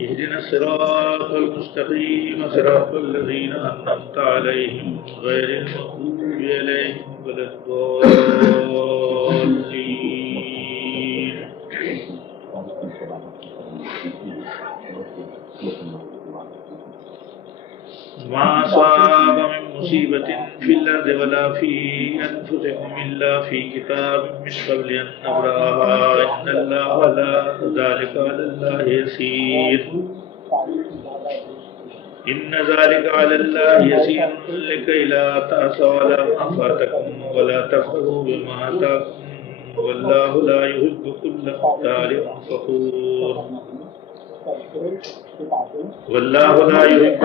اهدنا الصراط المستقيم صراط الذين أنعمت عليهم غير المغضوب عليهم ولا الضالين. ما أصاب من مصيبة في الأرض ولا في أنفسكم إلا في كتاب من قبل أن نبرأها إن الله على ذلك على الله يسير. إن ذلك على الله يسير لكي لا تأسوا على ما فاتكم ولا تفرحوا بما آتاكم والله لا يحب كل مختال فخور. والله لا يحب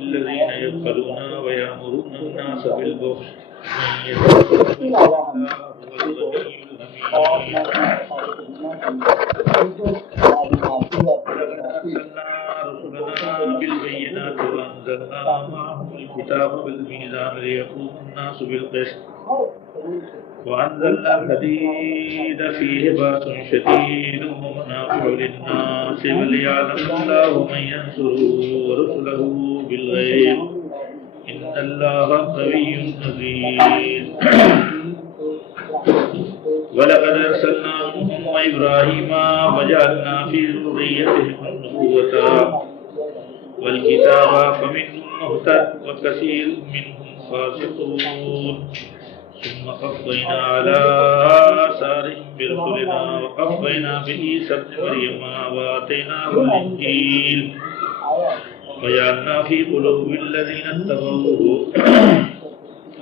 الذين يبخلون ويأمرون الناس بالبخل من يتق الله هو الغني الحميد. أرسلنا رسلنا بالبينات وأنزلنا معهم الكتاب والميزان ليقوم الناس بالقسط وأنزلنا الحديد فيه بأس شديد ومنافع للناس وليعلم الله من ينصره ورسله بالغيب إن الله قوي عزيز. ولقد أرسلنا نوحا وإبراهيم وجعلنا في ذريتهم النبوة والكتاب فمنهم مهتد وكثير منهم فاسقون. ثم قفينا على آثارهم برسلنا وقفينا بعيسى ابن مريم وآتيناه الإنجيل وجعلنا في قلوب الذين اتبعوه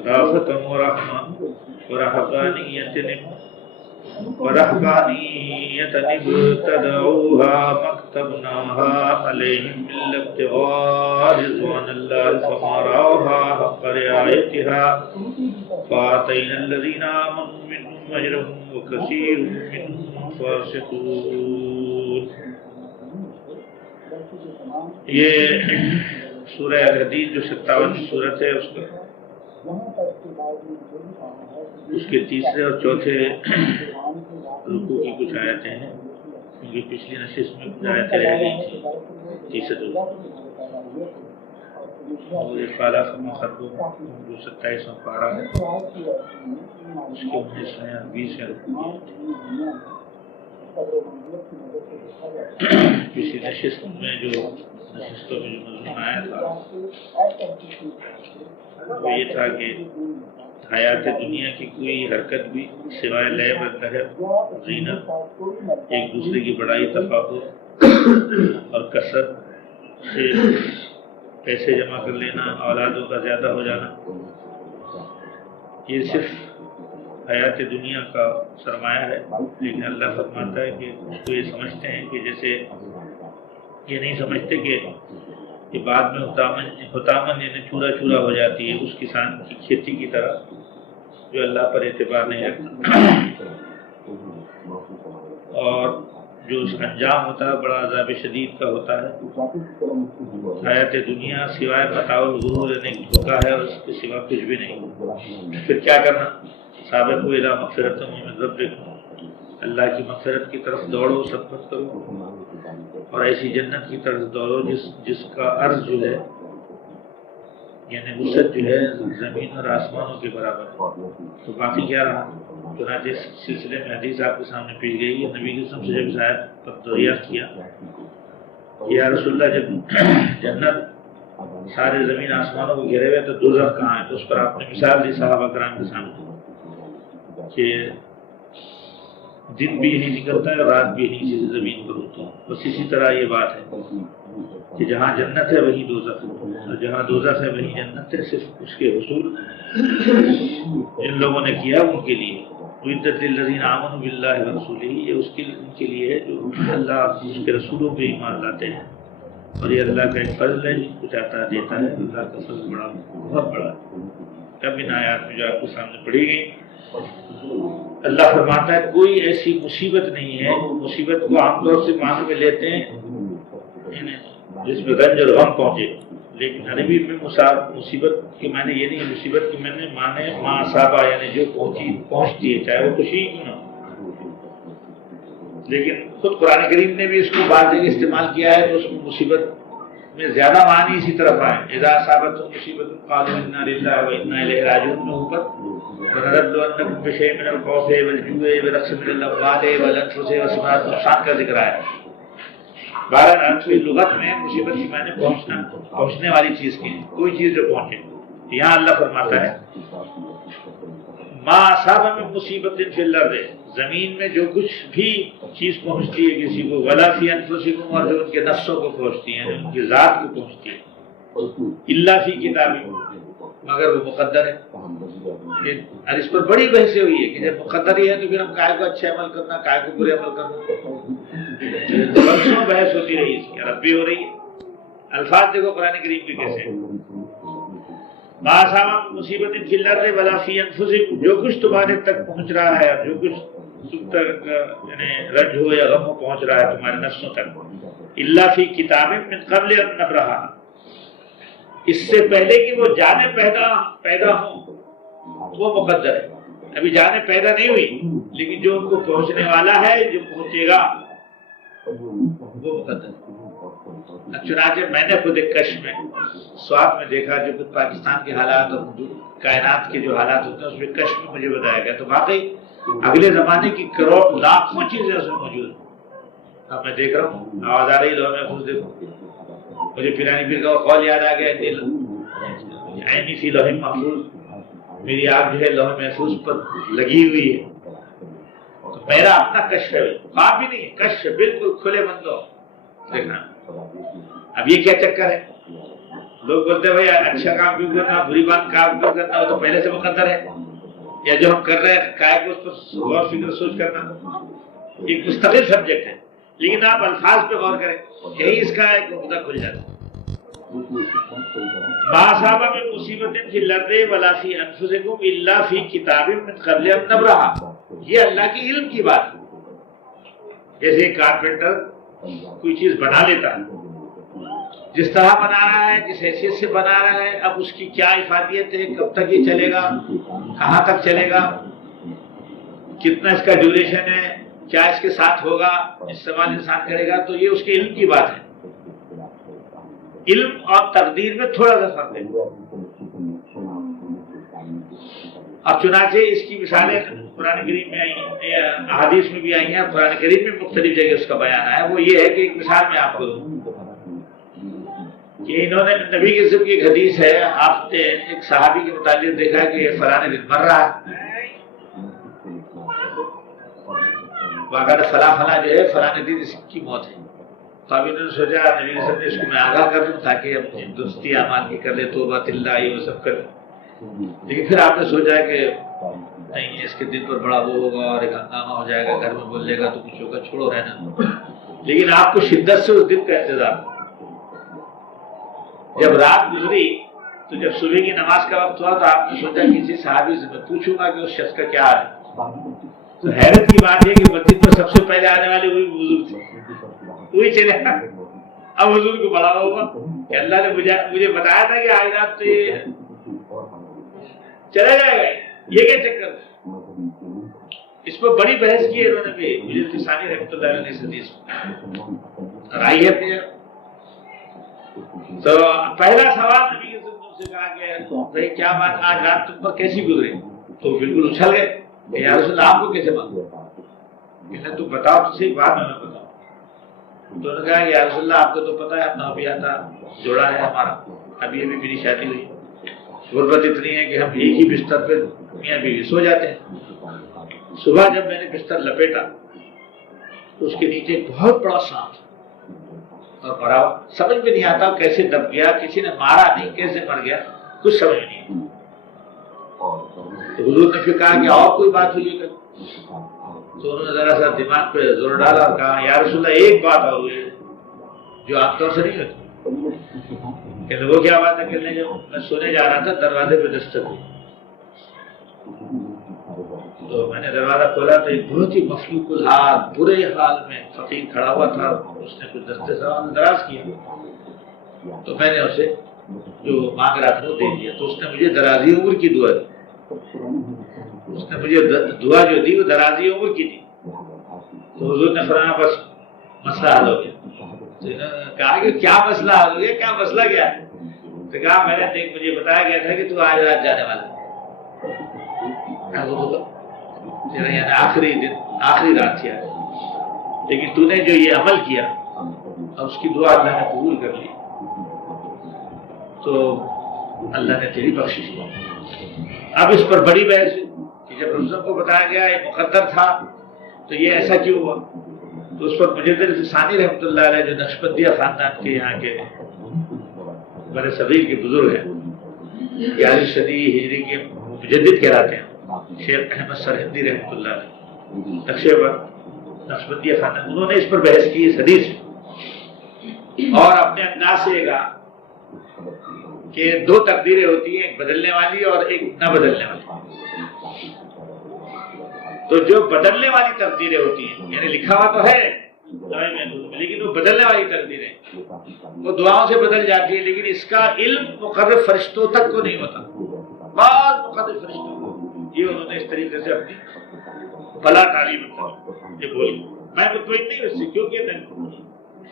رأفة ورحمة ورهبانية ابتدعوها ما كتبناها عليهم إلا ابتغاء رضوان الله فما رعوها حق رعايتها فآتينا الذين آمنوا منهم أجرهم وكثير منهم فاسقون. یہ سورہ الحدید جو 57 سورت ہے اس کے تیسرے اور چوتھے رکوع کی کچھ آیتیں ہیں کیونکہ پچھلی نشست میں کچھ آیتیں رہ گئی تھیں. تیسرے اور فالا فما خطبوں جو 27واں پارہ ہے اس کے 19ویں اور 20ویں رکوع پچھلی نشست میں جو نشستوں میں جو مضمون آیا تھا وہ یہ تھا کہ حیات دنیا کی کوئی حرکت بھی سوائے لعب و لہو زینت ایک دوسرے کی بڑائی تفاخر اور کثرت سے پیسے جمع کر لینا اولادوں کا زیادہ ہو جانا یہ صرف حیات دنیا کا سرمایہ ہے. لیکن اللہ فرماتا ہے کہ اس کو یہ سمجھتے ہیں کہ جیسے یہ نہیں سمجھتے کہ یہ بعد میں حتامن یعنی چورا چورا ہو جاتی ہے اس کسان کی کھیتی کی طرح جو اللہ پر اعتبار نہیں رکھتا اور جو اس کا انجام ہوتا ہے بڑا عذاب شدید کا ہوتا ہے. حیات دنیا سوائے متاع الغرور یعنی دھوکا ہے اور اس کے سوا کچھ بھی نہیں. پھر کیا کرنا؟ سابقوا الی مغفرۃ من ربکم اللہ کی مغفرت کی طرف دوڑو سبقت کرو اور ایسی جنت کی طرف دوڑو جس کا عرض جو ہے یعنی وسعت جو ہے زمین اور آسمانوں کے برابر ہے. تو باقی کیا رہا؟ چنانچہ اس سلسلے میں حدیث آپ کے سامنے پیش گئی ہے. نبی کی سے جب صاحب پر دریافت کیا یا رسول اللہ جب جنت سارے زمین آسمانوں کو گھیرے ہوئے تو دوزخ کہاں ہے؟ تو اس پر آپ نے مثال دی صحابہ کرام کے سامنے کہ دن بھی یہی نکلتا ہے اور رات بھی یہی زمین پر ہوتی ہے. بس اسی طرح یہ بات ہے کہ جہاں جنت ہے وہی دوزخ ہے اور جہاں دوزخ ہے وہی جنت ہے. صرف اس کے حصول جن لوگوں نے کیا ان کے لیے وعدت للذین آمنوا باللہ ورسولہ یہ ان کے لیے ہے جو اللہ اس کے رسولوں پہ ایمان لاتے ہیں. اور یہ اللہ کا ایک فضل ہے جن کو چاہتا ہے دیتا ہے. اللہ کا فضل بڑا بہت بڑا ہے. اب ان آیات میں جو آپ کے سامنے پڑھی گئی اللہ فرماتا ہے کوئی ایسی مصیبت نہیں ہے. مصیبت کو عام طور سے معنی میں لیتے ہیں جس میں رنج اور غم پہنچے لیکن عربی میں مصیبت کے معنی یہ نہیں ہے. مصیبت کے معنی ما اصابہ یعنی جو پہنچتی ہے چاہے وہ خوشی کیوں نہ ہو. لیکن خود قرآن کریم نے بھی اس کو بعض جگہ استعمال کیا ہے تو اس میں مصیبت میں زیادہ معنی اسی طرف آئے. اذا اصابتهم مصیبت قالوا انا للہ وانا الیہ راجعون میں اوپر ونبلونکم بشیء من الخوف والجوع ونقص من الاموال والانفس والثمرات نقصان کا ذکر آیا. بہرحال عربی لغت میں مصیبت کی معنی پہنچنے والی چیز کی ہے، کوئی چیز جو پہنچے. یہاں اللہ فرماتا ہے ما اصاب من مصیبت فی الارض، زمین میں جو کچھ بھی چیز پہنچتی ہے کسی کو، ولا فی انفسکم، اور جو ان کے نفسوں کو پہنچتی ہیں، جو ان کی ذات کو پہنچتی ہے، الا فی کتاب، مگر وہ مقدر ہے. اور اس پر بڑی بحث ہوئی ہے کہ جب مقدر ہی ہے تو پھر ہم کائے کو اچھے عمل کرنا، کائے کو برے عمل کرنا. برسوں بحث ہوتی رہی اس کی، اب بھی ہو رہی ہے. الفاظ دیکھو قرآن کریم کے کیسے ما اصاب مصیبت فی الارض ولا فی انفسکم، جو کچھ تمہارے تک پہنچ رہا ہے اور جو کچھ تم تک یعنی رنج ہو یا غم ہو پہنچ رہا ہے تمہارے نفسوں تک، الا فی کتاب من قبل ان نبرہا، اس سے پہلے کہ وہ جانیں پیدا ہوں وہ مقدر ہے. ابھی جانیں پیدا نہیں ہوئی لیکن جو ان کو پہنچنے والا ہے، جو پہنچے گا وہ مقدر ہے. چنانچہ میں نے خود ایک کشف میں سوات میں دیکھا، جو کچھ پاکستان کے حالات اور کائنات کے جو حالات ہوتے ہیں اس میں کشف میں مجھے بتایا گیا، تو واقعی اگلے زمانے کی کروڑ لاکھوں چیزیں اس میں موجود ہیں. اب میں دیکھ رہا ہوں، آواز آ رہی، لوح محفوظ دیکھو. مجھے پیرانی پیر کا قول یاد آ گیا، عینی فی لوح محفوظ، میری آنکھ جو ہے لوح محفوظ پر لگی ہوئی ہے. تو میرا اپنا کشف ہے، خواب بھی نہیں، کشف بالکل کھلے بندوں دیکھنا. اب یہ کیا چکر ہے؟ لوگ بولتے ہیں بھائی اچھا کام کیوں کرنا، بری بات کام کیوں کرنا، وہ تو پہلے سے مقدر ہے. یا جو ہم کر رہے ہیں کائے کو اس پر غور فکر سوچ کرنا ایک مستقل سبجیکٹ ہے، لیکن آپ الفاظ پہ غور کریں، یہی اس کا ایک مدعا کھل جاتا ہے. ما اصاب من مصیبت فی الارض ولا فی انفسکم الا فی کتاب من قبل ان نبرہا، یہ اللہ کی علم کی بات ہے. جیسے ایک کارپینٹر کوئی چیز بنا لیتا ہے، جس طرح بنا رہا ہے، جس حیثیت سے بنا رہا ہے، اب اس کی کیا افادیت ہے، کب تک یہ چلے گا، کہاں تک چلے گا، کتنا اس کا ڈیوریشن ہے، کیا اس کے ساتھ ہوگا، استعمال انسان کرے گا، تو یہ اس کے علم کی بات ہے. علم اور تقدیر میں تھوڑا سا فرق ہے. اب چنانچہ اس کی مثالیں قرآن کریم میں آئی ہیں، احادیث میں بھی آئی ہیں، قرآن کریم میں مختلف جگہ اس کا بیان آیا. وہ یہ ہے کہ ایک مثال میں آپ کو دوں کہ انہوں نے نبی کے ذکر کی ایک حدیث ہے، آپ نے ایک صحابی کے متعلق دیکھا کہ یہ فلاں دن مر رہا ہے، باقاعدہ فلاں جو ہے فلاں دن اس کی موت ہے. تو اب انہوں نے سوچا نبی صلی اللہ علیہ وسلم نے اس کو میں آگاہ کر دوں تاکہ ہم درستی اعمال کی کر لے، توبہ اللہ یہ وہ سب کر. لیکن پھر آپ نے سوچا کہ نہیں، اس کے دن پر بڑا وہ ہوگا اور ایک ہنگامہ ہو جائے گا، گھر میں بول لے گا تو کچھ ہوگا، چھوڑو رہنا. لیکن آپ کو شدت سے اس دن کا انتظار. جب رات گزری تو جب صبح کی نماز کا وقت ہوا تو آپ نے سوچا کسی صحابی سے میں پوچھوں گا کہ اس شخص کا کیا ہے. تو حیرت کی بات ہے کہ مسجد میں سب سے پہلے آنے والے وہی بزرگ تھے، وہی چلے. اب حضور کو بڑا ہوگا کہ اللہ نے مجھے بتایا تھا کہ آج رات تو یہ چلا جائے گا. یہ کیا چکر ہے؟ اس پر بڑی بحث کی ہے انہوں نے بھی. مجھے ثانی رحمۃ اللہ علیہ نے حدیث اور آئی ہے اپنی. تو پہلا سوال نبی سے کہا کہ بھائی کیا بات آج رات تم پر کیسی گزری؟ تو بالکل اچھل گئے کہ یا رسول اللہ آپ کو کیسے معلوم؟ کہنے تو بتاؤ تو صحیح بات میں بتاؤ. تو انہوں نے کہا کہ یا رسول اللہ آپ کو تو پتا ہے اپنا بھی آتا جوڑا ہے ہمارا، ابھی میری شادی ہوئی، غربت اتنی ہے کہ ہم ایک ہی بستر پہ میاں بیوی سو جاتے ہیں. صبح جب میں نے بستر لپیٹا تو اس کے نیچے ایک بہت بڑا سانپ اور مرا، سمجھ میں نہیں آتا کیسے دب گیا، کسی نے مارا نہیں، کیسے مر گیا کچھ سمجھ نہیں. تو حضور نے پھر کہا کہ اور کوئی بات ہوئی ہے؟ تو انہوں نے ذرا سا دماغ پہ زور ڈالا اور کہا یا رسول اللہ ایک بات اور ہوئی جو عام طور سے نہیں ہوتی. کہ وہ کیا بات ہے؟ کہ جب میں سونے جا رہا تھا دروازے پہ دستک ہوئی، تو میں نے دروازہ کھولا تو ایک بہت ہی مفلوق الحال برے حال میں فقیر کھڑا ہوا تھا. اس نے کچھ دستے سوال دراز کیا تو میں نے اسے جو مانگ رہا تھا وہ دے دیا. تو اس نے مجھے درازی عمر کی دعا دی. اس نے مجھے دعا جو دی وہ درازی عمر کی دی. تو حضور نے فرمایا بس مسئلہ حل ہو گیا. کہا کہ کیا مسئلہ حل ہو گیا, کیا مسئلہ کیا ہے؟ تو کہا میں نے دیکھ مجھے بتایا گیا تھا کہ تو آج رات جانے والا ہے, یعنی آخری دن آخری رات تھی آج, لیکن تو نے جو یہ عمل کیا اور اس کی دعا اللہ نے قبول کر لی تو اللہ نے تیری بخشش کی. اب اس پر بڑی بحث ہوئی کہ جب رستم کو بتایا گیا یہ مقدر تھا تو یہ ایسا کیوں ہوا؟ تو اس پر مجدد ثانی رحمۃ اللہ علیہ جو نقشبندیہ خاندان کے یہاں کے بڑے صغیر کے بزرگ ہیں, 11ویں صدی ہجری کے مجدد کہلاتے ہیں, شیخ احمد سرہندی رحمۃ اللہ علیہ نقشے پر نقشبندیہ خاندان, انہوں نے اس پر بحث کی اس حدیث اور اپنے انداز سے کہا کہ دو تقدیریں ہوتی ہیں, ایک بدلنے والی اور ایک نہ بدلنے والی. تو جو بدلنے والی تقدیریں ہوتی ہیں یعنی لکھا ہوا تو ہے لیکن وہ بدلنے والی تقدیریں وہ دعاؤں سے بدل جاتی ہے, لیکن اس کا علم مقرر فرشتوں تک کو نہیں ہوتا. بعض مقرر فرشتوں کو یہ انہوں نے اس طریقے سے اپنی بلا تعلیم یہ بولی. میں مطمئن نہیں اس سے کیونکہ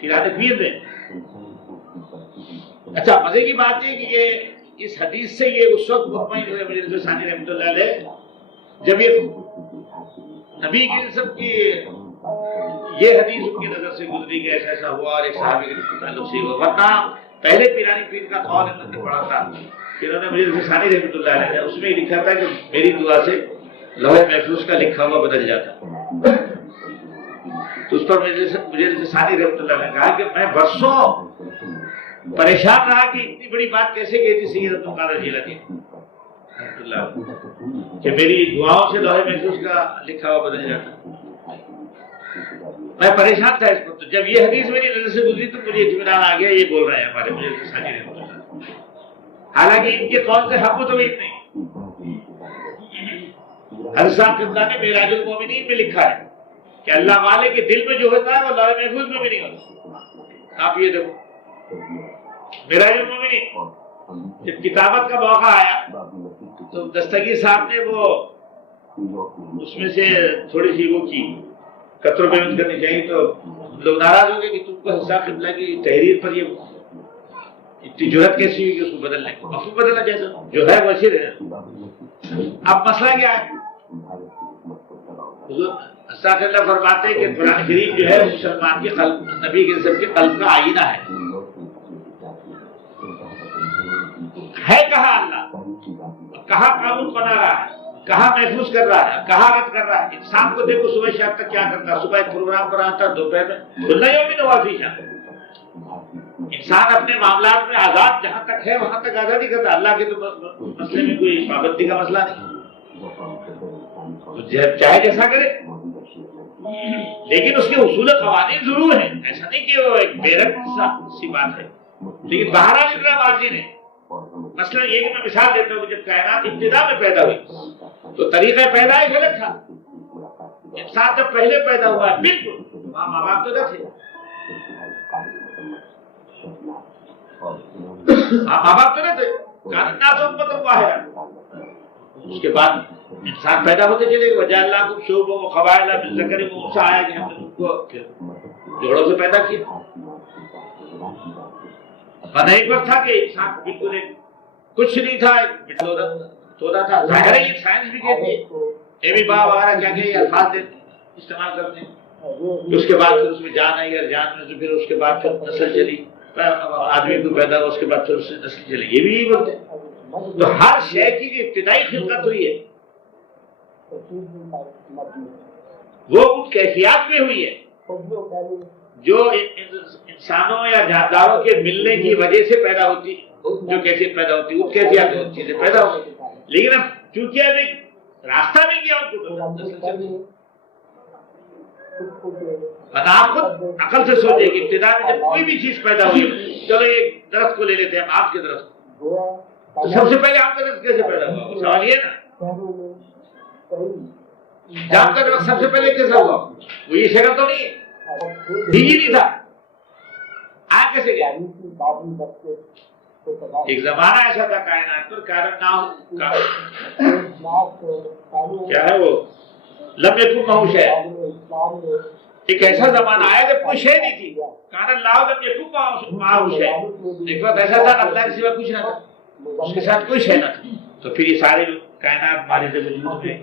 ارادت ہے. اچھا مزے کی بات ہے کہ یہ اس حدیث سے یہ اس وقت مطمئن ہوئے مجدد ثانی رحمۃ اللہ علیہ جب یہ نبی کی سب کی یہ حدیث ان کی نظر سے گزری کہ ایسا ایسا ہوا اور ایک صحابی کے تعلق سے ہوا. ورنہ پہلے پیرانی پیر کا قول انہوں نے پڑھا تھا کہ انہوں نے مجدد ثانی رحمۃ اللہ علیہ نے اس میں لکھا تھا کہ میری دعا سے لوح محفوظ کا لکھا ہوا بدل جاتا. تو اس پر مجدد ثانی رحمۃ اللہ نے کہا کہ میں برسوں پریشان رہا کہ اتنی بڑی بات کیسے کہتی سید عبد القادر جیلانی رحمۃ اللہ کہ میری دعاؤں سے لوح محفوظ کا لکھا ہوا بدل جاتا. میں پریشان تھا اس پر. تو جب یہ حدیث میری نظر سے گزری تو مجھے اطمینان آ گیا یہ بول رہے ہیں ہمارے مجدد ثانی رحمۃ اللہ. حالانکہ ان کے قول سے حق و توحید نہیں. حضرت قبلہ نے معراج المومنین میں لکھا ہے کہ اللہ والے کے دل میں جو ہوتا ہے وہ لوح محفوظ میں بھی نہیں ہوتا. آپ یہ دیکھو معراج المومنین جب کتابت کا موقع آیا تو دستگیر صاحب نے وہ اس میں سے تھوڑی سی وہ کی قطر و بیمت کرنی چاہیے تو لوگ ناراض ہو گئے کہ تم کو حضرت قبلہ کی تحریر پر یہ اتنی جرأت کیسی ہوئی کہ اس کو بدلنے کو مفہوم بدلنا چاہیے جو ہے وہ اچھی رہے. اب مسئلہ کیا ہے؟ حضور حضرت اللہ فرماتے ہیں کہ قرآن کریم جو ہے مسلمان کے قلب نبی کے سب کے قلب کا آئینہ ہے. کہاں اللہ کہاں قانون بنا رہا ہے, کہاں محفوظ کر رہا ہے, کہاں رد کر رہا ہے. انسان کو دیکھو صبح شام تک کیا کرتا ہے. صبح ایک پروگرام پر آتا ہے, دوپہر میں کھلنا یوم نوافی شام. انسان اپنے معاملات میں آزاد جہاں تک ہے وہاں تک آزادی کرتا ہے. اللہ کے تو مسئلے میں کوئی پابندی کا مسئلہ نہیں, چاہے جیسا کرے, لیکن اس کے اصول قوانین ضرور ہیں. ایسا نہیں کہ وہ ایک بے رنگ سی بات ہے, لیکن بہرحال اتنا واضح ہے. مثلا یہ کہ میں مثال دیتا ہوں کہ جب کائنات ابتدا میں پیدا ہوئی تو طریقہ پیدائش الگ تھا. انسان جب پہلے پیدا ہوا ہے بالکل وہاں ماں باپ تو نہ تھے, ماں باپ تو نہ تھے, اس کے بعد انسان پیدا ہوتے چلے گئے. وجہ اللہ کو شعبوں کو قبائل ذکر سے آیا کہ ہم نے ان کو جوڑوں سے پیدا کیا. پتہ ایک وقت تھا کہ انسان بالکل ایک کچھ نہیں تھا, ایک تودا تھا. ظاہر ہے یہ سائنس بھی کہتی ہے, اے بھی باپ وغیرہ کیا کہ الفاظ استعمال کرتے ہیں. اس کے بعد پھر اس میں جان آئی, اور جان میں سے پھر اس کے بعد پھر نسل چلی, آدمی کو پیدا ہوا, اس کے بعد پھر اس سے نسل چلی. یہ بھی یہی بولتے ہیں. تو ہر شے کی جو ابتدائی خلقت ہوئی ہے وہ ان کیفیات میں ہوئی ہے جو انسانوں یا جانداروں کے ملنے کی وجہ سے پیدا ہوتی, جو کیفیت پیدا ہوتی اس کیفیات میں چیزیں پیدا ہوتی. لیکن اب چونکہ ابھی راستہ نہیں گیا ان کو, آپ خود عقل سے سوچے کہ ابتدا میں جب کوئی بھی چیز پیدا ہوئی, چلو ایک درخت کو لے لیتے ہیں, آم کے درخت, تو سب سے پہلے آم کا درخت کیسے پیدا ہوا؟ سوال یہ نا, جام کا درخت سب سے پہلے کیسا ہوا؟ وہ یہ شکل تو نہیں ہے, بھیجی نہیں تھا, آ کیسے گیا؟ ایک زمانہ ایسا تھا کائنات پر کائنات کیا ہے وہ لم یکن معه شیء, ایک ایسا زمانہ آیا جب کوئی شے نہیں تھی، کان اللہ جب یکون معہ شے، ایک وقت ایسا تھا اللہ کے سوا کچھ نہ تھا، اس کے ساتھ کوئی شے نہ تھی، تو پھر یہ سارے کائنات ہمارے وجود میں،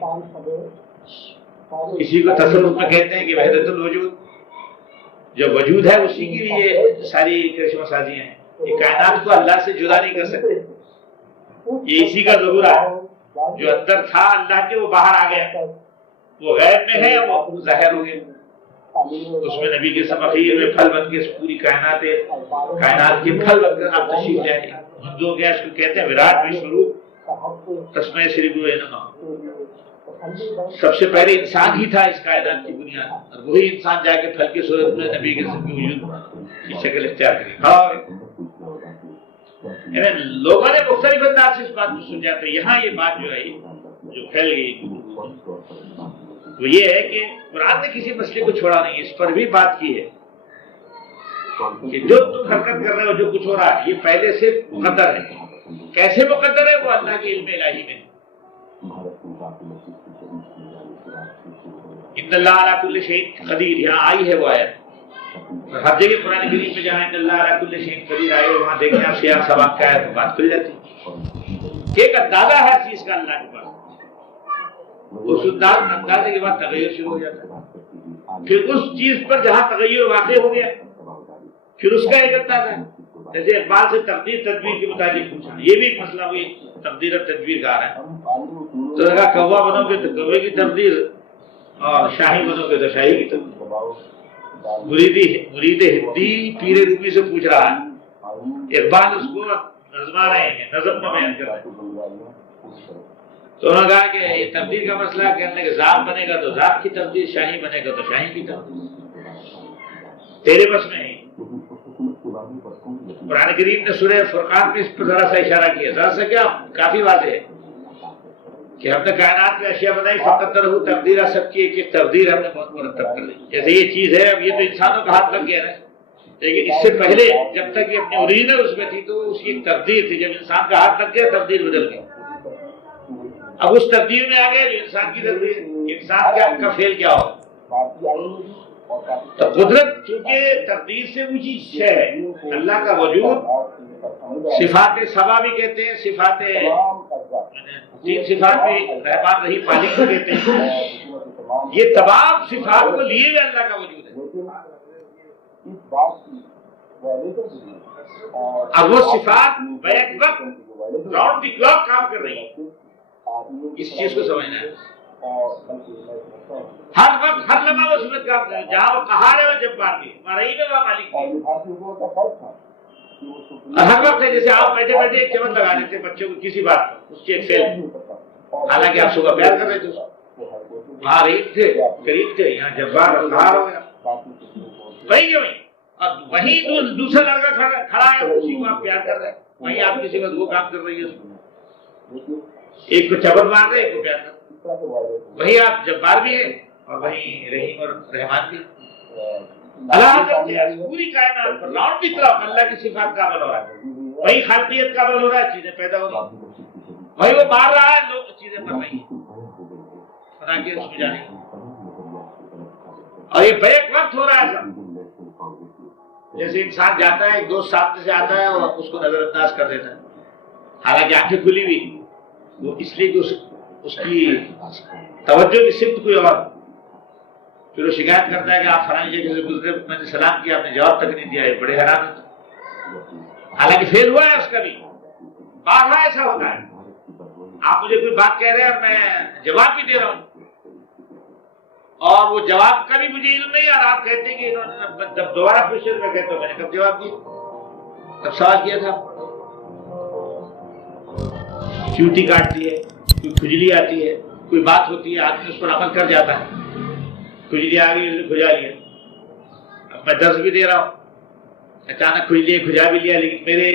اسی کو تصوف میں کہتے ہیں کہ وحدت الوجود، جو وجود ہے اسی کے لیے ساری کرشمہ سازیاں ہیں، یہ کائنات کو اللہ سے جدا نہیں کر سکتے، یہ اسی کا ضرورہ ہے، جو اندر تھا اللہ کے وہ باہر آ گیا، وہ غیب میں ہے وہ ظاہر ہو گیا، اس میں نبی کے سمخیر میں پھل بن کے پوری کائنات کے پھل بن کر آپ تشریف لے آئے، ہندوؤں کے اس کو کہتے ہیں وراٹ وشوروپ تسمے سری گرو نمہ، سب سے پہلے انسان ہی تھا اس کائنات کی بنیاد، اور وہی انسان جا کے پھل کی صورت میں نبی کے وجود کی شکل اختیار کری، لوگوں نے مختلف انداز سے اس بات کو سمجھا، تو یہاں یہ بات جو ہے جو پھیل گئی وہ یہ ہے کہ قرآن نے کسی مسئلے کو چھوڑا نہیں، اس پر بھی بات کی ہے کہ جو تم حرکت کر رہے ہو، جو کچھ ہو رہا ہے، یہ پہلے سے مقدر ہے، کیسے مقدر ہے وہ اللہ کے علم الہی میں، ان اللہ علی کل شیء قدیر، یہاں آئی ہے وہ آیت، ہر جگہ قرآن کریم میں جہاں ان اللہ علی کل شیء قدیر آئے وہاں دیکھیں آپ سیاق سباق کا ہے تو بات کھل جاتی، ایک اندازہ ہے چیز کا اللہ کے پاس، اس اندازے کے بعد تغیر شروع ہو جاتا ہے، پھر اس چیز پر جہاں تغیر واقع ہو گیا پھر اس کا ایک اندازہ ہے، جیسے اقبال سے تقدیر تدبیر کے متعلق پوچھا، یہ بھی ایک مسئلہ ہوئی، تقدیر اور تدبیر کا ہے، تو کہا کوا بنو گے تو کوے کی تقدیر اور شاہی بنو گے تو شاہی کی تقدیر، مرید ہندی پیر رومی سے پوچھ رہا ہے، اقبال اس کو نظما رہے ہیں، نظم میں بیان کر رہے ہیں، تو انہوں نے کہا کہ یہ تقدیر کا مسئلہ کرنے کے ذات بنے گا تو ذات کی تقدیر، شاہی بنے گا تو شاہی کی تقدیر، تیرے بس میں ہے۔ قرآن کریم نے سورہ فرقان میں اس پر ذرا سا اشارہ کیا، ذرا سا کیا کافی واضح ہے کہ ہم نے کائنات میں اشیاء بنائی، فقدرہ تقدیرہ، سب کی ایک تقدیر ہم نے بہت مرتب کر لی، جیسے یہ چیز ہے، اب یہ تو انسانوں کا ہاتھ لگ گیا ہے، لیکن اس سے پہلے جب تک یہ اپنے اوریجنل اس میں تھی تو اس کی ایک تقدیر تھی، جب انسان کا ہاتھ لگ گیا تقدیر بدل گئی، اب اس تقدیر میں آ گیا جو انسان کی تقدیر، انسان کا فیل کیا ہو، تو قدرت چونکہ تقدیر سے اونچی شے ہے، اللہ کا وجود صفات سبا بھی کہتے ہیں، صفات تین صفات بھی رحمان رحیم مالک بھی کہتے ہیں، یہ تمام صفات کو لیے ہوئے اللہ کا وجود ہے، اب وہ صفات بیک وقت راؤنڈ دی کلاک کام کر رہی ہے، اس چیز کو سمجھنا ہے، ہر وقت ہر لمحہ وہ صورت کام کر رہی ہے، جہاں وہ قہار ہے وہ جبار بھی ہے، رحیم ہے وہ مالک بھی، اور ہر وقت ہے، جیسے آپ بیٹھے بیٹھے ایک چمن لگا دیتے بچوں کو کسی بات پر، اس کی ایک فیل، حالانکہ آپ صبح پیار کر رہے تھے، وہاں رحیم تھے، قریب تھے، یہاں جبار اور قہار ہو گیا، وہی کہ وہی، اور وہیں دوسرا لڑکا کھڑا ہے، اسی کو آپ پیار کر رہے ہیں، وہیں آپ کسی وقت وہ کام کر رہی ہے، ایک کو چبر مار رہے، ایک کو پیار کر رہے، وہی آپ جبار بھی ہیں اور وہیں رحیم اور رحمان بھی، اللہ پوری کائنات پر راؤنڈ کی طرف اللہ کی صفات کا عمل ہو رہا ہے، وہی خالقیت کا عمل ہو رہا ہے، چیزیں پیدا ہو رہی ہیں، وہی وہ مار رہا ہے، لوگ چیزیں مر رہی ہیں، خدا کے اس میں جانے، اور یہ بیک وقت ہو رہا ہے سب، جیسے انسان جاتا ہے، ایک دوست سامنے سے آتا ہے اور اس کو نظر انداز کر دیتا ہے، حالانکہ آنکھیں کھلی ہوئی، وہ اس لیے کہ اس کی توجہ کی سمت کوئی اور، پھر وہ شکایت کرتا ہے کہ آپ فلانی جگہ سے گزرے، میں نے سلام کیا، آپ نے جواب تک نہیں دیا، ہے بڑے حیران ہوتے، حالانکہ فیل ہوا ہے اس کا بھی، بار بار ایسا ہوتا ہے، آپ مجھے کوئی بات کہہ رہے ہیں اور میں جواب بھی دے رہا ہوں، اور وہ جواب کا بھی مجھے علم نہیں، اور آپ کہتے ہیں کہ انہوں نے جب دوبارہ پوچھے تو میں کہتا ہوں میں نے کب جواب دیا، کب سوال کیا تھا، چیوٹی کاٹتی ہے، کوئی کھجلی آتی ہے، کوئی بات ہوتی ہے، آدمی اس پر عمل کر جاتا ہے، کھجلی آ گئی، کھجا لیا، اب میں درس بھی دے رہا ہوں، اچانک کھجلی کھجا بھی لیا، لیکن میرے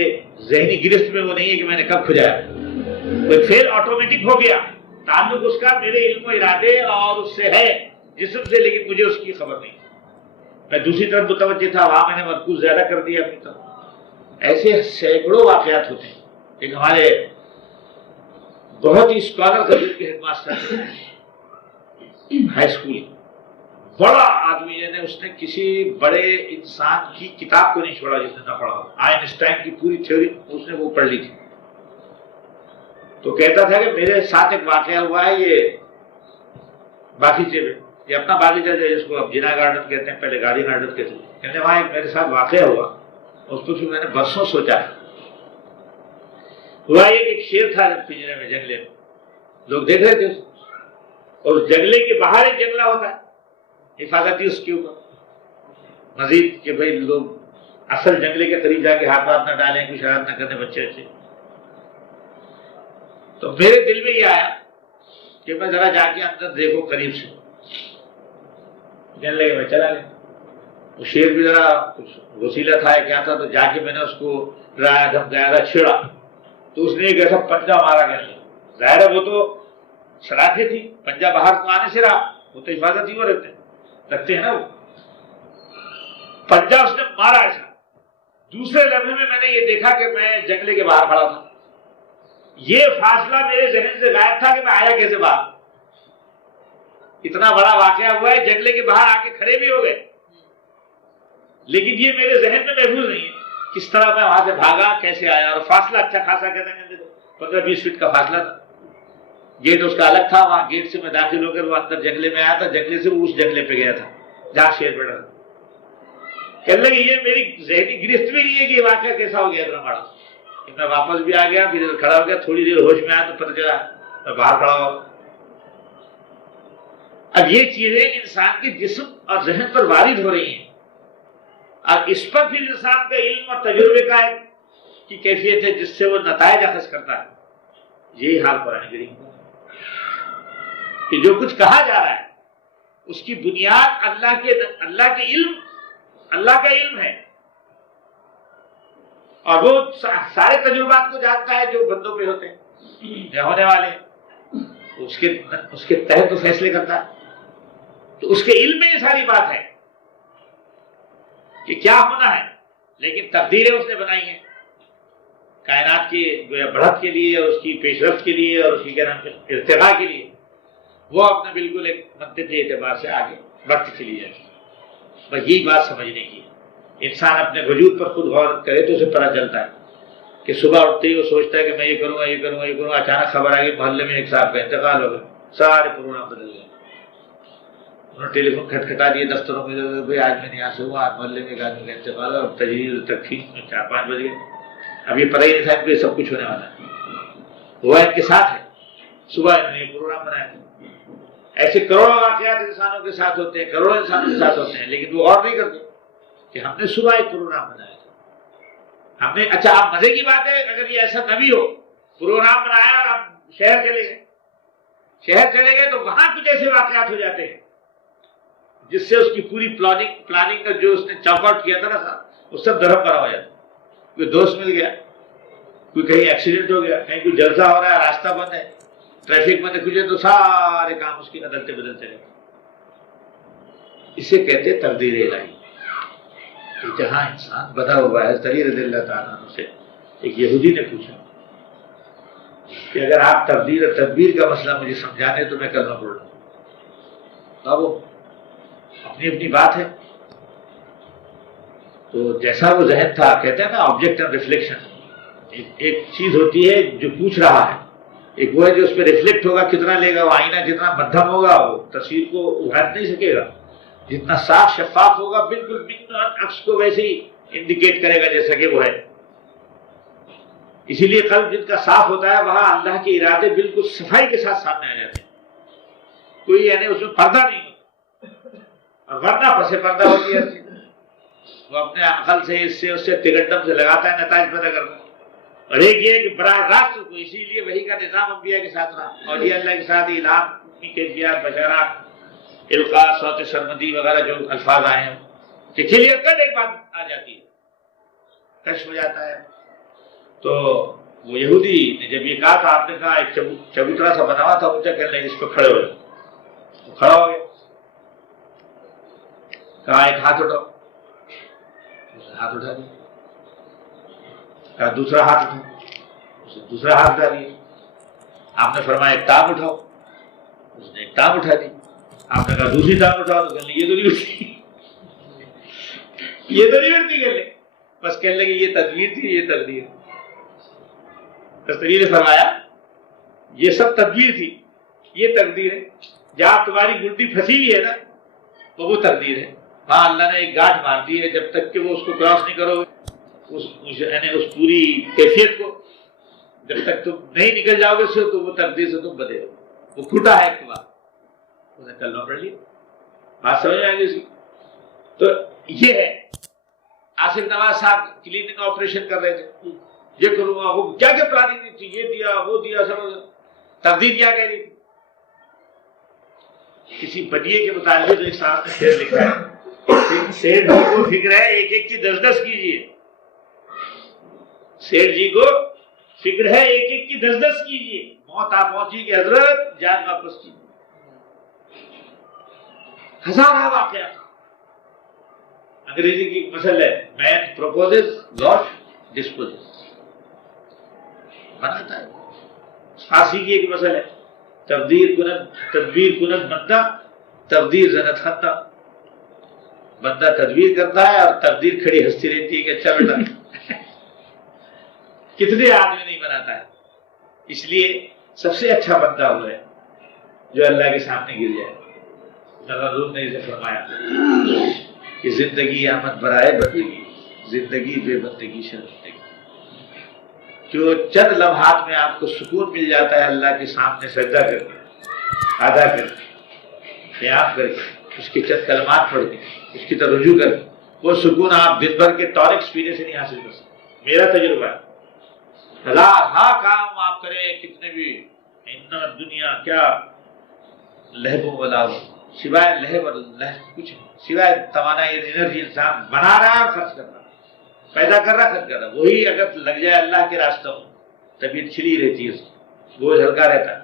ذہنی گرفت میں وہ نہیں ہے کہ میں نے کب کھجایا، کوئی فیل آٹومیٹک ہو گیا، تعلق اس کا میرے علم و ارادے اور اس سے ہے جسم سے، لیکن مجھے اس کی خبر نہیں، میں دوسری طرف متوجہ تھا، وہاں میں نے مرکوز زیادہ کر دیا اپنی طرف، ایسے سینکڑوں واقعات ہوتے ہیں۔ ایک ہمارے بہت ہی اسکالر قبیل کے ہیڈ ماسٹر ہائی اسکول، بڑا آدمی یعنی اس نے کسی بڑے انسان کی کتاب کو نہیں چھوڑا جس نے نہ پڑھا ہو. آئنسٹائن کی پوری تھیوری اس نے وہ پڑھ لی تھی. تو کہتا تھا کہ میرے ساتھ ایک واقعہ ہوا ہے، یہ باغیچے میں، یہ اپنا باغیچہ ہے جس کو اب جنا گارڈن کہتے ہیں، پہلے گاڑی گارڈن کہتے ہیں. کہتے وہاں ایک میرے ساتھ واقعہ ہوا، اس کو میں نے برسوں سوچا. ہوا یہ کہ ایک شیر تھا پنجرے میں جنگلے میں، لوگ دیکھ رہے تھے اس کو، اور اس جنگلے کے باہر ایک جنگلہ ہوتا ہے حفاظتی اس کے اوپر مزید کہ بھئی لوگ اصل جنگلے کے قریب جا کے ہاتھ واتھ نہ ڈالیں، کوئی شرارت نہ کرنے بچے اچھے. تو میرے دل میں یہ آیا کہ میں ذرا جا کے اندر دیکھو قریب سے. جنگلے میں چلا گیا. وہ شیر بھی ذرا کچھ وسیلہ تھا کیا تھا، تو جا کے میں نے اس کو ڈرایا دھمکایا تھا، چھیڑا تو اس نے ایک ایسا پنجہ مارا گیا. ظاہر ہے وہ تو سلاخیں تھی، پنجہ باہر کو آنے سے رہا، وہ تو حفاظت ہی وہ رکھتے ہیں نا. وہ پنجہ اس نے مارا ایسا. دوسرے لمحے میں نے یہ دیکھا کہ میں جنگلے کے باہر کھڑا تھا. یہ فاصلہ میرے ذہن سے غائب تھا کہ میں آیا کیسے باہر. اتنا بڑا واقعہ ہوا ہے، جنگلے کے باہر آ کے کھڑے بھی ہو گئے، لیکن یہ میرے ذہن میں محفوظ نہیں ہے کس طرح میں وہاں سے بھاگا، کیسے آیا. اور فاصلہ اچھا خاصا کہتے ہیں 15-20 فٹ کا فاصلہ تھا. گیٹ اس کا الگ تھا، وہاں گیٹ سے میں داخل ہو کر وہ اندر جنگلے میں آیا تھا. جنگلے سے وہ اس جنگلے پہ گیا تھا جہاں شیر بیٹھا تھا. کہنے لگے یہ میری ذہنی گرفت بھی نہیں ہے کہ یہ واقعہ کیسا ہو گیا اتنا بڑا. کہ میں واپس بھی آ گیا، پھر کھڑا ہو گیا، تھوڑی دیر ہوش میں آیا تو پتہ چلا میں باہر کھڑا ہوا. اب یہ چیزیں انسان کے جسم اور ذہن پر وارد ہو رہی ہیں، اور اس پر پھر انسان کا علم اور تجربے کا کی کیفیت ہے جس سے وہ نتائج اخذ کرتا ہے. یہی حال قرآن کریم کا کہ جو کچھ کہا جا رہا ہے اس کی بنیاد اللہ کا علم ہے، اور وہ سارے تجربات کو جانتا ہے جو بندوں پہ ہوتے ہیں یا ہونے والے ہیں. اس کے تحت تو فیصلے کرتا ہے. تو اس کے علم میں یہ ساری بات ہے کہ کیا ہونا ہے، لیکن تقدیریں اس نے بنائی ہیں کائنات کی بڑھت کے لیے اور اس کی پیش رفت کے لیے اور اس کی ارتقاء کے لیے. وہ اپنے بالکل ایک منطقی اعتبار سے آگے بڑھتی چلی جائے. بس یہی بات سمجھنے کی. انسان اپنے وجود پر خود غور کرے تو اسے پتہ چلتا ہے کہ صبح اٹھتے ہی وہ سوچتا ہے کہ میں یہ کروں گا، یہ کروں گا، یہ کروں گا. اچانک خبر آ گئی محلے میں ایک صاحب کا انتقال ہو گیا، سارے پروگرام بدل گئے. انہوں نے ٹیلی فون کھٹکھٹا دیے دفتروں میں، بھائی آج میں یہاں سے ہوا، آج محلے میں ایک آدمی کا انتقال ہوا. تجہیز تکفین میں 4-5 بج گئے. اب یہ پتہ ہی نہیں تھا کہ سب کچھ ہونے والا ہے. ہوا ان کے ساتھ ہے. صبح انہوں نے پروگرام بنایا تھا. ایسے کروڑوں واقعات انسانوں کے ساتھ ہوتے ہیں، کروڑوں انسانوں کے ساتھ ہوتے ہیں، لیکن وہ غور نہیں کرتے کہ ہم نے صبح ایک پروگرام بنایا تھا. ہم نے اچھا آپ مزے کی بات ہے اگر یہ ایسا نہ بھی ہو، پروگرام بنایا اور آپ شہر چلے گئے تو وہاں کچھ ایسے واقعات ہو جاتے ہیں جس سے اس کی پوری پلاننگ کا جو اس نے چاک آؤٹ کیا تھا نا صاحب، وہ سب درہم برا ہو جاتا. کوئی دوست مل گیا، کوئی کہیں ایکسیڈنٹ ہو گیا، کہیں کوئی جلسہ ہو رہا ہے، راستہ بند ہے، ٹریفک بند ہے، کچھ ہے، تو سارے کام اس کی بدلتے رہے. اسے کہتے تقدیر الہی. جہاں انسان بدا ہوا ہے. علی رضی اللہ تعالیٰ عنہ سے ایک یہودی نے پوچھا کہ اگر آپ تقدیر اور تدبیر کا مسئلہ مجھے سمجھانے تو میں کلمہ پڑھ لوں. وہ اپنی بات ہے. تو جیسا وہ ذہن تھا، کہتے ہیں نا آبجیکٹ اینڈ ریفلیکشن. ایک چیز ہوتی ہے جو پوچھ رہا ہے، ایک وہ ہے جو اس پہ ریفلیکٹ ہوگا. کتنا لے گا وہ آئینہ، جتنا مدھم ہوگا وہ تصویر کو ابھار نہیں سکے گا. جتنا صاف شفاف ہوگا بالکل عکس کو ویسے ہی انڈیکیٹ کرے گا جیسا کہ وہ ہے. اسی لیے قلب جن کا صاف ہوتا ہے وہاں اللہ کے ارادے بالکل صفائی کے ساتھ سامنے آ جاتے ہیں. کوئی یعنی اس میں پردہ نہیں ہوتا، اور ورنہ پس پردہ ہوتی ہے. وہ اپنے عقل سے اس سے تگڈم سے لگاتا ہے نتائج پیدا کرتا ہے. اور ایک یہ ہے کہ براہ راست کو، اسی لیے وحی کا نظام انبیاء کے ساتھ رہا، اولیاء اللہ کے ساتھ اعلان کی کیفیات، بشارات، القاء، صوت سرمدی وغیرہ جو الفاظ آئے ہیں کہ کلیئر کٹ ایک بات آ جاتی ہے، کشف ہو جاتا ہے. تو وہ یہودی نے جب یہ کہا تھا، آپ نے کہا ایک چبوترا سا بنا ہوا تھا اونچا، کہنے لگے اس پہ کھڑے ہو جائے. وہ کھڑا ہو گیا. کہا ایک ہاتھ اٹھاؤ. ہاتھ اٹھا دیا. کہا دوسرا ہاتھ اٹھاؤ. اس نے دوسرا ہاتھ اٹھا دیا. آپ نے فرمایا ایک ٹانگ اٹھاؤ. اس نے ایک ٹانگ اٹھا دی. آپ نے کہا دوسری ٹانگ اٹھاؤ. تو کہنے لگے یہ تو نہیں اٹھی. یہ تو نہیں بنتی کہنے بس کہنے لگے یہ تدبیر تھی یہ تقدیر. تقدیر نے فرمایا یہ سب تدبیر تھی یہ تقدیر ہے. جہاں تمہاری گنڈی پھنسی ہوئی ہے نا تو وہ تقدیر ہے. ہاں اللہ نے ایک گاٹھ مار دی ہے جب تک کہ وہ اس کو کراس نہیں کرو اس پوری کیفیت کو جب تک تم نہیں نکل جاؤ گے اس سے تو وہ تقدیر سے تم بدے ہو. وہ کھوٹا ہے ایک بات انہیں کلمہ پڑھ لیا بات سمجھ میں آئے گی اس کی. تو یہ ہے آصف نواز صاحب کلینک آپریشن کر رہے تھے یہ کروں گا وہ کیا کیا پلاننگ تھی یہ دیا وہ دیا سب تقدیر کیا کہہ رہی تھی. کسی بدیے کے متعلق ایک صاحب نے شعر لکھا ہے سیٹھ جی کو فکر ہے ایک ایک کی 10-10 کیجیے. سیٹھ جی کو فکر ہے ایک ایک کی 10-10 کیجیے. موت آ پہنچی کہ حضرت جان واپس کیجیے. ہزارہ واقعات. انگریزی کی ایک مسئلہ ہے مین پروپوزز گاڈ ڈسپوزز بناتا ہے. فارسی کی ایک مسئلہ ہے تدبیر کنت بندہ تقدیر زنت خندہ. بندہ تدبیر کرتا ہے اور تقدیر کھڑی ہنستی رہتی ہے کہ اچھا بیٹا. کتنے آدمی نہیں بناتا ہے. اس لیے سب سے اچھا بندہ وہ ہے جو اللہ کے سامنے گر جائے. حضور نے اسے فرمایا کہ زندگی آمد برائے بندگی زندگی بے بندگی شرمندگی. جو چند لمحات میں آپ کو سکون مل جاتا ہے اللہ کے سامنے سجدہ کر کے ادا کر کے قیام کر کے اس کے چند کلمات پڑھ کے اس کی طرف رجوع کر کے وہ سکون آپ دن بھر کے ٹارکس پینے سے نہیں حاصل کر سکتے. میرا تجربہ ہے. ہزار کام آپ کریں کتنے بھی دنیا کیا لہب و لعب سوائے لہب اور لہب کچھ سوائے توانائی انرجی انسان بنا رہا ہے اور خرچ کر رہا پیدا کر رہا خرچ کر رہا. وہی اگر لگ جائے اللہ کے راستوں میں طبیعت چھلی رہتی ہے بوجھ ہلکا رہتا ہے.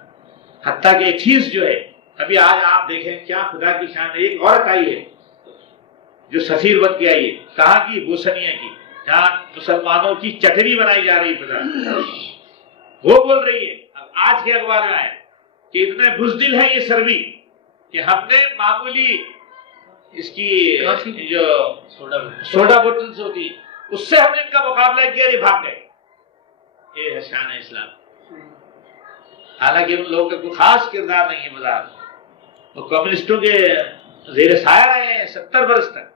حتیٰ کہ ایک چیز جو ہے ابھی آج آپ دیکھیں کیا خدا کی شان ہے. ایک عورت آئی ہے جو سفیر بن کے آئی ہے کہاں کی بوسنیا کی جہاں مسلمانوں کی چٹنی بنائی جا رہی ہے. وہ بول رہی ہے اب آج کے اخبار میں آئے کہ اتنا بزدل ہے یہ سروی کہ ہم نے معمولی اس کی جو سوڈا بوٹلز ہوتی اس سے ہم نے ان کا مقابلہ کیا یہ بھاگ گئے. یہ ہے شان اسلام. حالانکہ ان لوگوں کا کوئی خاص کردار نہیں ہے بازار وہ کمیونسٹوں کے زیر سایہ رہے ہیں 70 برس تک.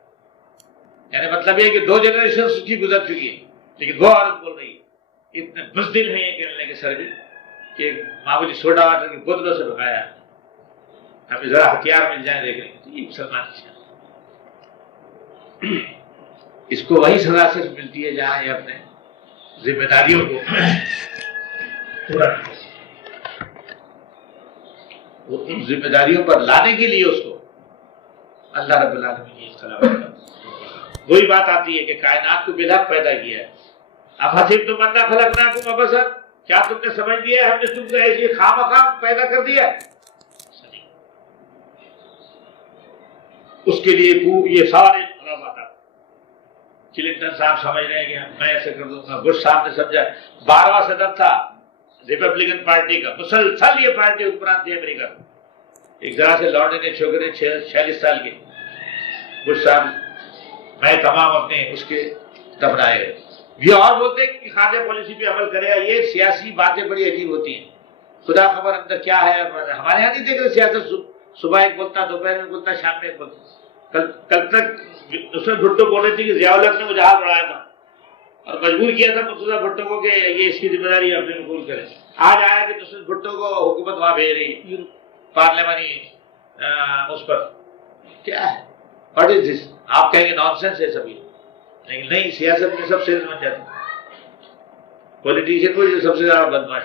یعنی مطلب یہ کہ 2 جنریشن اس کی گزر چکی ہے لیکن وہ عورت بول رہی ہے اتنے بزدل ہیں یہ کہنے لگے سر کہ معمولی سوڈا واٹر کی بوتلوں سے بھگایا. ہمیں ذرا ہتھیار مل جائیں دیکھ لیں یہ مسلمان کی شان. اس کو وہی سزا سے ملتی ہے جہاں یہ اپنے ذمہ داریوں کو پورا ان ذمہ داریوں پر لانے کے لیے اس کو اللہ رب العالمین کی خلق. وہی بات آتی ہے کہ کائنات کو بلا پیدا کیا ہے. اب حسبتم انا خلقناکم عبثا کیا تم نے سمجھ لیا ہم نے تم کو ایسے خامخواہ پیدا کر دیا. اس کے لیے یہ سارے علامات کلنٹن صاحب سمجھ رہے ہیں کہ میں ایسے کر دوں گا. بش صاحب نے سمجھا 12واں صدر تھا ریپبلکن پارٹی کا مسلسل یہ پارٹی حکمران تھی امریکہ. ایک ذرا سے لوٹے نے چھوکرے 46 سال کے بش صاحب میں تمام اپنے اس کے دفنائے. یہ اور بولتے ہیں کہ خارجہ پالیسی پہ عمل کرے گا. یہ سیاسی باتیں بڑی عجیب ہوتی ہیں. خدا خبر اندر کیا ہے. ہمارے یہاں نہیں دیکھ رہے سیاست صبح ایک بولتا دوپہر میں بولتا شام میں ایک بولتا. کل تک نصرت بھٹو بول رہی تھی کہ ضیاء الحق نے وہ جہاز بڑھایا تھا اور مجبور کیا تھا مرتضیٰ بھٹو کو کہ یہ اس کی ذمہ داری اپنے قبول کرے. آج آیا کہ نصرت بھٹو کو حکومت وہاں بھیج رہی پارلیمانی اس پر. کیا ہے واٹ از دس. آپ کہیں گے نان سینس ہے سبھی لیکن نہیں سیاست میں سب سیلس بن جاتے ہیں. پولیٹیشین کو سب سے زیادہ بدماش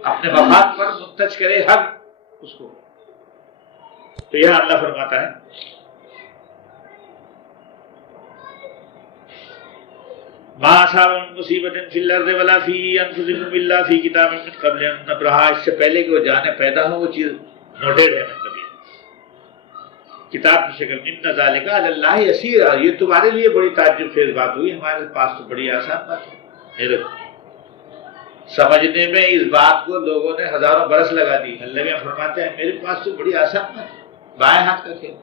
اپنے مفاد پر منتج کرے حق اس کو. تو یہاں اللہ فرماتا ہے ما اصاب من مصیبت فی الارض ولا فی انفسکم الا فی کتاب من قبل ان نبرہا. اس سے پہلے کہ وہ جانے پیدا ہو وہ چیز نوٹیڈ ہے مطلب یہ کتاب کی شکل. ان ذالک علی اللہ یسیر. یہ تمہارے لیے بڑی تعجب خیز بات ہوئی ہمارے پاس تو بڑی آسان بات ہے. سمجھنے میں اس بات کو لوگوں نے ہزاروں برس لگا دی. اللہ میں فرماتے ہیں میرے پاس تو بڑی آسان بات ہے. بائیں ہاتھ کا کھیل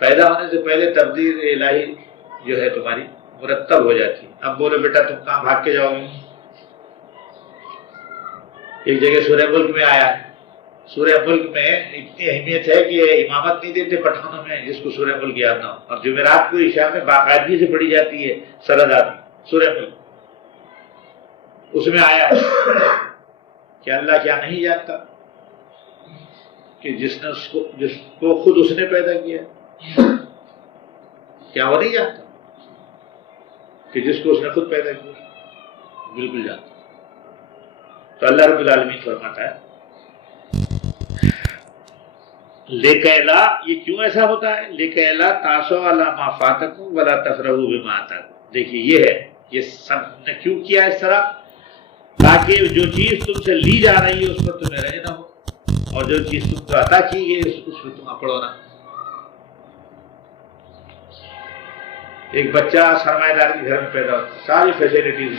پیدا ہونے سے پہلے تقدیر الہی جو ہے تمہاری مرتب ہو جاتی ہے. اب بولو بیٹا تم کہاں بھاگ کے جاؤ گے؟ ایک جگہ سورہ ملک میں آیا ہے. سورہ ملک میں اتنی اہمیت ہے کہ امامت نہیں دیتے پٹھانوں میں جس کو سورہ ملک یاد نہ ہو, اور جمعرات کو عشاء میں باقاعدگی سے پڑھی جاتی ہے سرحد سورہ ملک. اس میں آیا ہے کہ اللہ کیا نہیں جانتا کہ جس کو خود اس نے پیدا کیا, کیا وہ نہیں جانتا کہ جس کو اس نے خود پیدا کیا؟ بالکل جانتا. تو اللہ رب العالمین فرماتا ہے لیکیلا, یہ کیوں ایسا ہوتا ہے؟ لیکیلا تاسو علی ما فاتکم ولا تفرحوا بما آتاکم. دیکھیے یہ ہے, یہ سب نے کیوں کیا اس طرح, تاکہ جو چیز تم سے لی جا رہی ہے اس پر تمہیں رہ نہ ہو, اور جو چیز تم کو عطا کی گئی اس پر تم اپڑو نہ. ایک بچہ سرمایہ دار کے گھر میں پیدا ہوتا ہے, ساری فیسلٹیز.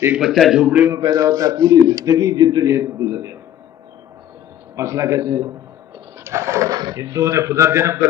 ایک بچہ جھوپڑی میں پیدا ہوتا ہے, پوری زندگی جدوجہد میں گزر جاتا ہے. مسئلہ کیسے ہے؟ ہندوؤں نے پنرجنم کا